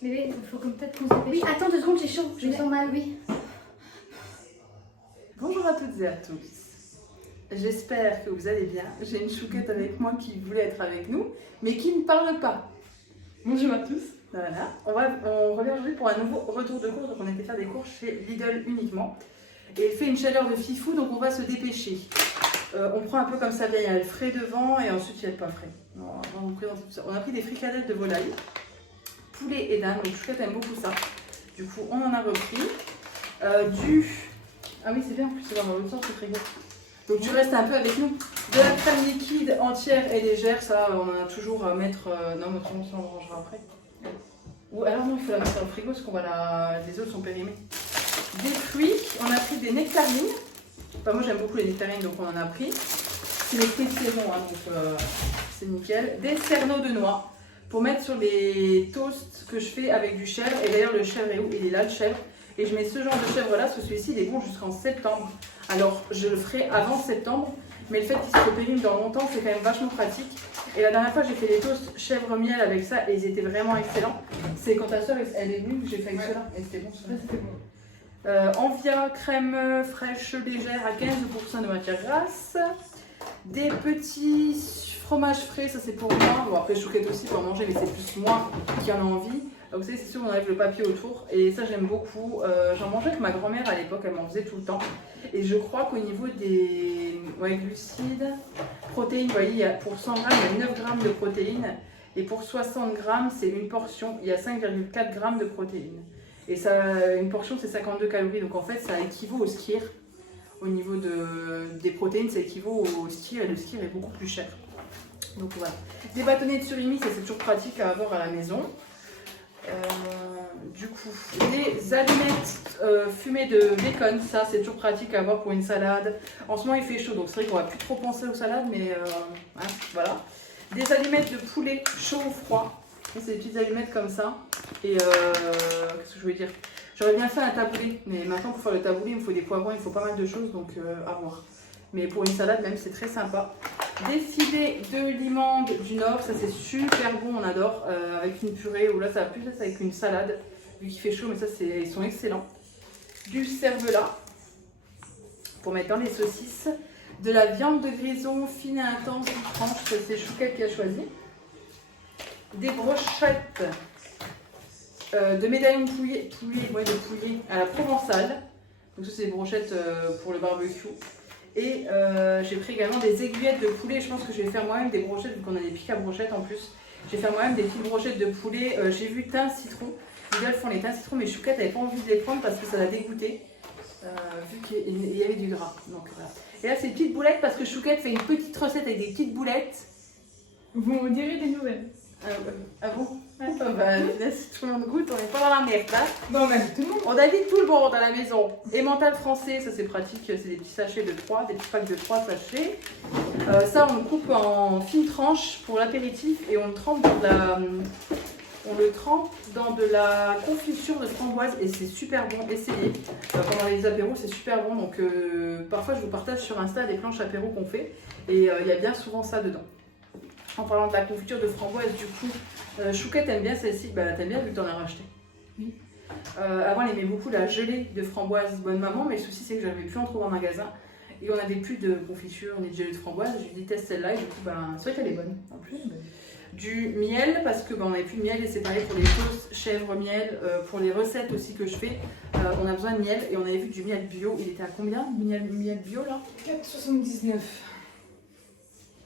Mais il faut comme peut-être qu'on se dépêche. Oui, attends 2 secondes, j'ai chaud, je me sens mal, oui. Bonjour à toutes et à tous. J'espère que vous allez bien. J'ai une chouquette avec moi qui voulait être avec nous, mais qui ne parle pas. Bonjour à tous. Voilà. On revient aujourd'hui pour un nouveau retour de course. Donc on était faire des courses chez Lidl uniquement. Et il fait une chaleur de fifou, donc on va se dépêcher. On prend un peu comme ça vient, il y a le frais devant et ensuite il y a le pas frais. On va vous présenter tout ça. On a pris des fricadelles de volaille, poulet et dinde, donc chouquette aime beaucoup ça. Du coup on en a repris. Ah oui c'est bien en plus, c'est dans l'autre sens le frigo. Donc tu restes un peu avec nous. De la crème liquide entière et légère, ça on en a toujours à mettre. Non mais autrement ça on le rangera après. Ou alors non, il faut la mettre dans le frigo parce qu'on va les autres sont périmés. Des fruits, on a pris des nectarines. Enfin, moi j'aime beaucoup les nectarines donc on en a pris. C'est les fruits de saison hein, donc c'est nickel. Des cerneaux de noix pour mettre sur les toasts que je fais avec du chèvre. Et d'ailleurs le chèvre est où? Il est là le chèvre. Et je mets ce genre de chèvre là, parce que celui-ci il est bon jusqu'en septembre. Alors je le ferai avant septembre, mais le fait qu'il se périme dans longtemps c'est quand même vachement pratique. Et la dernière fois j'ai fait des toasts chèvre miel avec ça et ils étaient vraiment excellents. C'est quand ta soeur elle est venue que j'ai fait avec cela et c'était bon ça. Ouais, c'était bon. Envia crème fraîche légère à 15% de matière grasse. Des petits fromages frais, ça c'est pour moi. Bon après chouquette aussi pour manger mais c'est plus moi qui en ai envie. Donc vous savez c'est sûr on enlève le papier autour et ça j'aime beaucoup. J'en mangeais avec ma grand-mère à l'époque, elle m'en faisait tout le temps. Et je crois qu'au niveau des glucides, protéines, vous voyez pour 100 grammes il y a 9 grammes de protéines. Et pour 60 grammes c'est une portion, il y a 5,4 grammes de protéines. Et ça, une portion c'est 52 calories, donc en fait ça équivaut au skyr. Au niveau des protéines, ça équivaut au skyr et le skyr est beaucoup plus cher. Donc voilà. Des bâtonnets de surimi, ça c'est toujours pratique à avoir à la maison. Du coup, des allumettes fumées de bacon, ça c'est toujours pratique à avoir pour une salade. En ce moment il fait chaud, donc c'est vrai qu'on va plus trop penser aux salades, mais hein, voilà. Des allumettes de poulet chaud ou froid. C'est des petites allumettes comme ça. Et qu'est-ce que je voulais dire? J'aurais bien fait un taboulé, mais maintenant pour faire le taboulé, il me faut des poivrons, il faut pas mal de choses, donc à voir. Mais pour une salade même, c'est très sympa. Des filets de limande du Nord, ça c'est super bon, on adore, avec une purée, ou là ça va plus être avec une salade, vu qu'il fait chaud, mais ça ils sont excellents. Du cervelas, pour mettre dans les saucisses. De la viande de grison fine et intense, tranche, c'est Chouquette qui a choisi. Des brochettes de médaillons de poulet à la provençale. Donc ça c'est des brochettes pour le barbecue. Et j'ai pris également des aiguillettes de poulet. Je pense que je vais faire moi-même des brochettes, vu qu'on a des pics à brochettes en plus. Je vais faire moi-même des petites brochettes de poulet. J'ai vu thym citron. Les gars font les thym citron, mais Chouquette n'avait pas envie de les prendre parce que ça l'a dégoûté. Vu qu'il y avait du gras. Donc, voilà. Et là c'est des petites boulettes parce que Chouquette fait une petite recette avec des petites boulettes. Vous me direz des nouvelles. Ah bon? Laisse tout le monde goûte, on n'est pas dans la merde là. Bon, on invite tout le monde. On invite tout le monde à la maison. Emmental français, ça c'est pratique, c'est des petits sachets de 3, des petits packs de 3 sachets. Ça on le coupe en fines tranches pour l'apéritif et on le trempe dans de la confiture de framboise et c'est super bon, essayez. Pendant les apéros c'est super bon, donc parfois je vous partage sur Insta des planches apéros qu'on fait et il y a bien souvent ça dedans. En parlant de la confiture de framboise, du coup, Chouquette aime bien celle-ci, bah, t'aimes bien vu que t'en as racheté. Oui. Avant, elle aimait beaucoup la gelée de framboise Bonne Maman, mais le souci c'est que j'avais plus en trouver en magasin. Et on n'avait plus de confiture ni de gelée de framboise. Je lui ai dit teste celle-là et du coup, ben, c'est vrai qu'elle est bonne en plus. Du miel, parce que ben, on n'avait plus de miel et c'est pareil pour les toasts chèvre miel. Pour les recettes aussi que je fais, on a besoin de miel et on avait vu du miel bio. Il était à combien miel bio là? 4,79.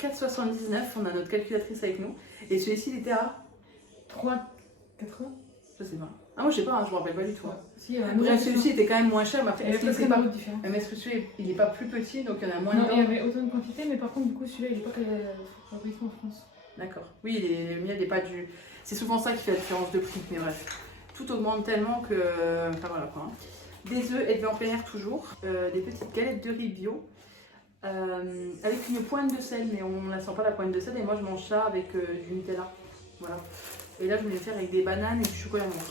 4,79, on a notre calculatrice avec nous. Et celui-ci, il était à 3,80. Je sais pas. Ah, moi je sais pas, hein, je me rappelle pas du tout. Ouais. Si, Bref, celui-ci était quand même moins cher, mais après, il y avait presque un différent. mais est-ce que celui-là, il est pas plus petit, donc il y en a moins Non, dedans? il y avait autant de quantité, mais par contre, du coup, celui-là, il n'est pas fabriqué en France. D'accord. Oui, le miel n'est pas du. C'est souvent ça qui fait la différence de prix, mais bref. Tout augmente tellement que. Enfin voilà quoi. Hein. Des œufs élevés en plein air toujours. Des petites galettes de riz bio. Avec une pointe de sel, mais on ne la sent pas la pointe de sel, et moi je mange ça avec du Nutella. Voilà. Et là je vais le faire avec des bananes et du chocolat noir.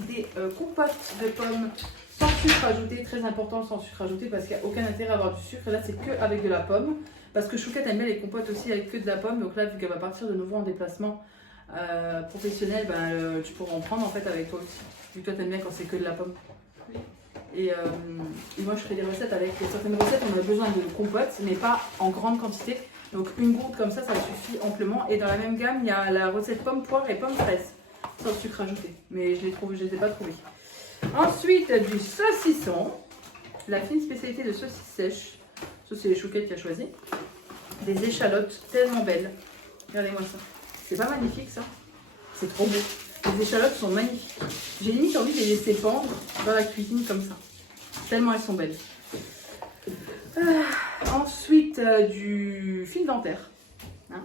Des compotes de pommes sans sucre ajouté, très important sans sucre ajouté parce qu'il n'y a aucun intérêt à avoir du sucre. Là c'est que avec de la pomme, parce que Chouquette aime bien les compotes aussi avec que de la pomme, donc là vu qu'elle va partir de nouveau en déplacement, professionnelle, ben, tu pourras en prendre en fait avec toi aussi. Vu que toi t'aimes bien quand c'est que de la pomme. Oui. Et moi je ferai des recettes avec certaines recettes, on a besoin de compote, mais pas en grande quantité. Donc une gourde comme ça suffit amplement. Et dans la même gamme, il y a la recette pomme poire et pomme fraise, sans sucre ajouté. Mais je les ai pas trouvées. Ensuite, du saucisson, la fine spécialité de saucisse sèche. Ça c'est les chouquettes qui a choisi. Des échalotes tellement belles. Regardez-moi ça. C'est pas magnifique ça? C'est trop beau. Les échalotes sont magnifiques. J'ai limite envie de les laisser pendre dans la cuisine comme ça. Tellement elles sont belles. Ensuite, du fil dentaire. Hein.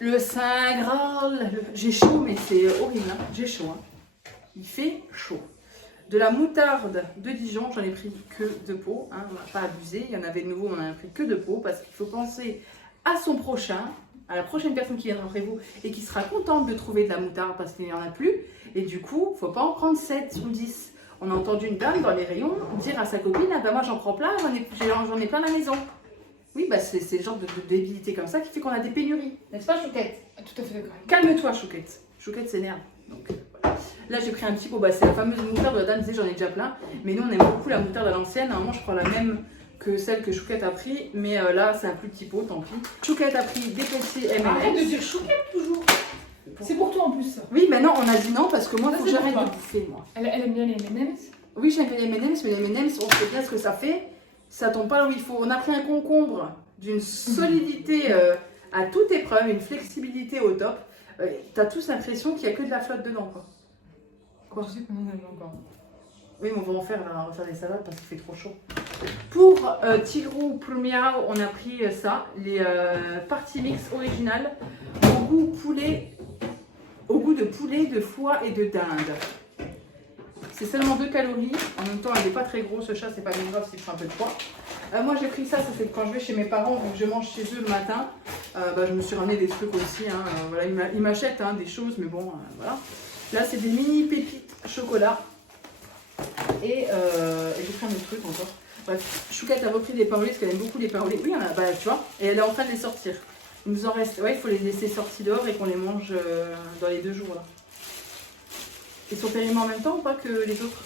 Le Saint Graal. J'ai chaud, mais c'est horrible. Hein. J'ai chaud. Hein. Il fait chaud. De la moutarde de Dijon, j'en ai pris que 2 pots. Hein. On n'a pas abusé. Il y en avait de nouveau, on en a pris que 2 pots parce qu'il faut penser à son prochain. À la prochaine personne qui viendra après vous et qui sera contente de trouver de la moutarde parce qu'il n'y en a plus. Et du coup, il ne faut pas en prendre 7 ou 10. On a entendu une dame dans les rayons dire à sa copine, ah ben moi j'en prends plein, j'en ai plein à la maison. Oui, bah c'est le genre de débilité comme ça qui fait qu'on a des pénuries. N'est-ce pas, Chouquette? Tout à fait d'accord. Calme-toi, Chouquette. Chouquette s'énerve. Donc voilà. Là j'ai pris un petit pot, bah, c'est la fameuse moutarde, la dame disait j'en ai déjà plein. Mais nous on aime beaucoup la moutarde à l'ancienne. Normalement je prends la même que celle que Chouquette a pris, mais là c'est un plus petit pot, tant pis. Chouquette a pris des petits M&M's. Arrête de dire Chouquette toujours. C'est pour toi en plus ça. Oui, mais non, on a dit non parce que moi il faut que j'arrête de bouffer moi. Elle aime bien les M&M's. Oui, j'aime bien les M&M's, mais les M&M's, on sait bien ce que ça fait. Ça tombe pas là où il faut. On a pris un concombre d'une solidité à toute épreuve, une flexibilité au top. T'as tous l'impression qu'il n'y a que de la flotte dedans, quoi. Quoi? Je sais qu'on en a encore. Oui, mais on va en faire, là, on va faire des salades parce qu'il fait trop chaud. Pour Tigrou Plumiao, on a pris ça, les parties mix originales au goût de poulet, de foie et de dinde. C'est seulement 2 calories. En même temps, elle n'est pas très grosse. Ce chat, c'est pas bien grave s'il prend un peu de poids. Moi, j'ai pris ça. Ça fait que quand je vais chez mes parents, vu que je mange chez eux le matin, bah, je me suis ramené des trucs aussi. Hein. Voilà, ils m'achètent hein, des choses, mais bon, voilà. Là, c'est des mini pépites chocolat. Et j'ai pris un autre truc encore. Bref, Chouquette a repris des parolés parce qu'elle aime beaucoup les parolés. Oui, on a, bah, tu vois. Et elle est en train de les sortir. Il nous en reste. Ouais, il faut les laisser sortis dehors et qu'on les mange dans les 2 jours là. Ils sont périmés en même temps ou pas que les autres?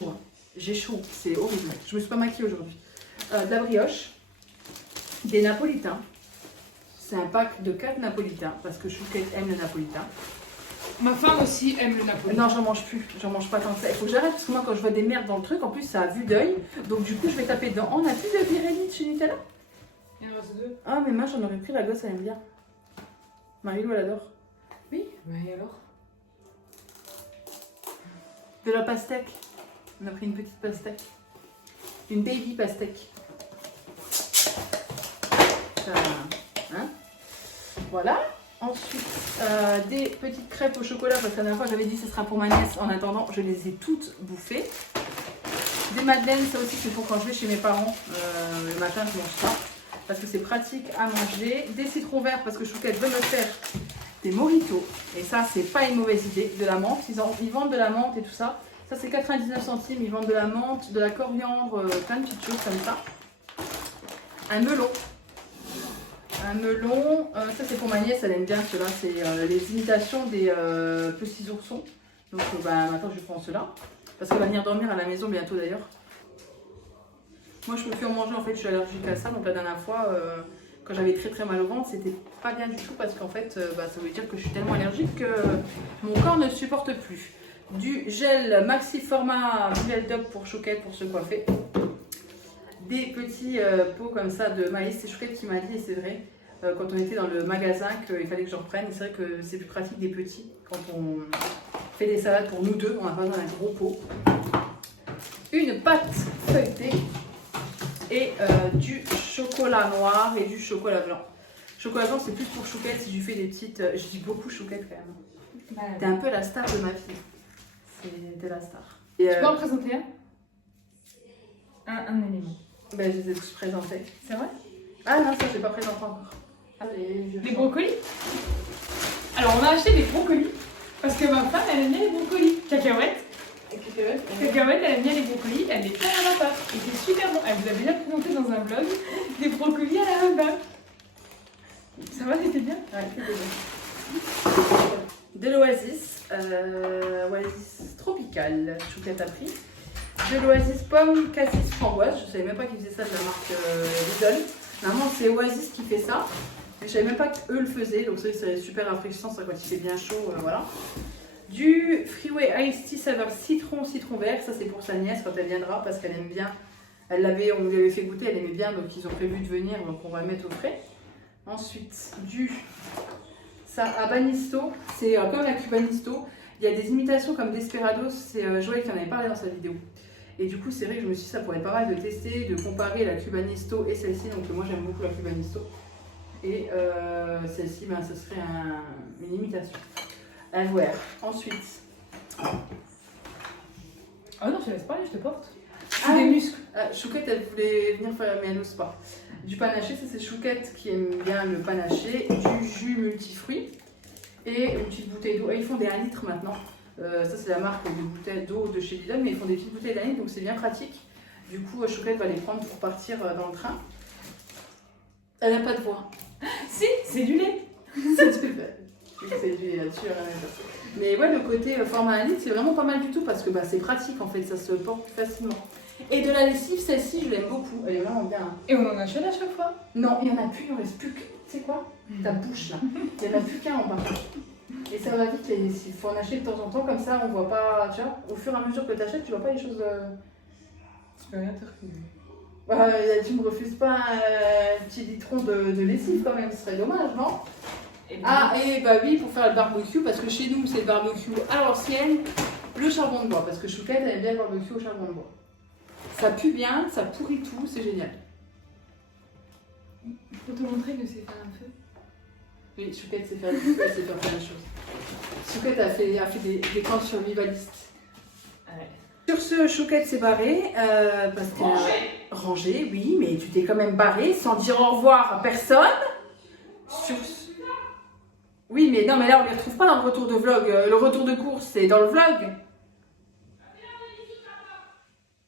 Ouais. J'ai chaud, c'est horrible. Je me suis pas maquillée aujourd'hui. De la brioche, des napolitains. C'est un pack de 4 napolitains parce que Chouquette aime le napolitain. Ma femme aussi aime le napolitain. Non, j'en mange plus. J'en mange pas tant que ça. Il faut que j'arrête parce que moi, quand je vois des merdes dans le truc, en plus, ça a vue d'œil. Donc, du coup, je vais taper dedans. Oh, on a plus de Pyrénées chez Nutella? Il en reste 2. Ah, mais moi, j'en aurais pris. La gosse, elle aime bien. Marie-Lou, elle adore. Oui, mais alors? De la pastèque. On a pris une petite pastèque. Une baby pastèque. Hein? Voilà. Ensuite, des petites crêpes au chocolat, parce que la dernière fois j'avais dit que ce sera pour ma nièce. En attendant, je les ai toutes bouffées. Des madeleines, ça aussi c'est pour quand je vais chez mes parents. Le matin, je mange ça, parce que c'est pratique à manger. Des citrons verts, parce que Chouquette veut me faire des mojitos. Et ça, c'est pas une mauvaise idée. De la menthe, ils vendent de la menthe et tout ça. Ça, c'est 99 centimes. Ils vendent de la menthe, de la coriandre, plein de petites choses comme ça. Un melon. Un melon, ça c'est pour ma nièce, elle aime bien ceux-là, c'est les imitations des petits oursons. Donc bah, maintenant je prends ceux-là, parce qu'elle va venir dormir à la maison bientôt d'ailleurs. Moi je me fais en manger, en fait je suis allergique à ça, donc la dernière fois quand j'avais très mal au ventre, c'était pas bien du tout parce qu'en fait bah, ça veut dire que je suis tellement allergique que mon corps ne supporte plus. Du gel maxi format Bullet Dog pour Chouquette pour se coiffer. Des petits pots comme ça de maïs, c'est Chouquette qui m'a dit, et c'est vrai, quand on était dans le magasin qu'il fallait que j'en reprenne. C'est vrai que c'est plus pratique des petits quand on fait des salades pour nous deux, on n'a pas besoin d'un gros pot. Une pâte feuilletée et du chocolat noir et du chocolat blanc. Chocolat blanc c'est plus pour Chouquette si je lui fais des petites, je dis beaucoup Chouquette quand même. T'es un peu la star de ma fille, t'es la star. Et, tu peux en présenter un élément. Ben, je les ai tous présentés. C'est vrai? Ah non, ça, je n'ai pas présenté encore. Des brocolis? Alors, on a acheté des brocolis parce que ma femme, elle aime bien les brocolis. Cacahuète. Cacahuète, elle aime bien les brocolis. Elle les fait à la vapeur. Et c'est super bon. Elle vous a déjà présenté dans un vlog des brocolis à la vapeur. Ça va, c'était bien? Ouais, c'était bien. de l'Oasis, Oasis Tropical, Chouquette a pris. De l'Oasis Pomme Cassis Framboise, je savais même pas qu'ils faisaient ça de la marque Lidl. Normalement c'est Oasis qui fait ça, mais je savais même pas qu'eux le faisaient, donc c'est super rafraîchissant ça quand il fait bien chaud, voilà. Du Freeway Iced Tea saveur citron vert, ça c'est pour sa nièce quand elle viendra parce qu'elle aime bien. On lui avait fait goûter, elle aimait bien, donc ils ont prévu de venir, donc on va le mettre au frais. Ensuite, ça à Banisto, c'est comme la Cubanisto. Il y a des imitations comme Desperados, c'est Joël qui en avait parlé dans sa vidéo. Et du coup, c'est vrai que je me suis dit ça pourrait être pas mal de tester, de comparer la Cubanisto et celle-ci. Donc moi j'aime beaucoup la Cubanisto. Et celle-ci, ben, ce serait une imitation. À voir. Ensuite. Ah non, je te laisse parler, je te porte. Ah, des muscles. Chouquette, elle voulait venir faire, mais elle n'ose pas. Du panaché, ça c'est Chouquette qui aime bien le panaché. Du jus multifruits. Et une petite bouteille d'eau. Ils font des 1 litre maintenant. Ça c'est la marque de bouteilles d'eau de chez Lidl, mais ils font des petites bouteilles d'1 litre, donc c'est bien pratique. Du coup, Chouquette va les prendre pour partir dans le train. Elle n'a pas de voix. Si, c'est du lait. C'est du lait là-dessus. Mais ouais, le côté format 1 litre, c'est vraiment pas mal du tout parce que bah, c'est pratique en fait, ça se porte facilement. Et de la lessive, celle-ci, je l'aime beaucoup. Elle est vraiment bien. Et on en achète à chaque fois. Non, il n'y en a plus, il en reste plus que. Tu sais quoi? Ta bouche là. Il n'y en a plus qu'un en bas. Et ça va vite les lessives. Il faut en acheter de temps en temps, comme ça on voit pas. Tu vois, au fur et à mesure que tu achètes, tu vois pas les choses. Tu peux rien te refuser. Tu me refuses pas un petit litron de lessive quand même, ce serait dommage, non? Et bah oui, pour faire le barbecue, parce que chez nous c'est le barbecue à l'ancienne, le charbon de bois, parce que Chouquette elle aime bien le barbecue au charbon de bois. Ça pue bien, ça pourrit tout, c'est génial. Pour te montrer que c'est faire un feu. Oui, Chouquette sait faire du feu, elle sait faire plein de choses. Chouquette a fait des camps survivalistes. Ouais. Sur ce, Chouquette s'est barrée, parce qu'elle rangé, oui, mais tu t'es quand même barrée sans dire au revoir à personne. Sur ce... Oui, mais non, mais là on ne les retrouve pas dans le retour de vlog. Le retour de course, c'est dans le vlog.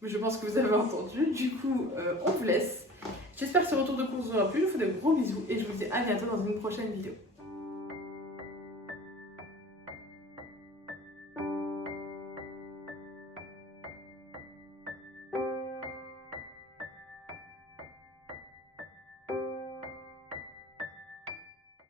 Mais je pense que vous avez entendu. Du coup, on vous laisse. J'espère que ce retour de course vous aura plu. Je vous fais de gros bisous et je vous dis à bientôt dans une prochaine vidéo.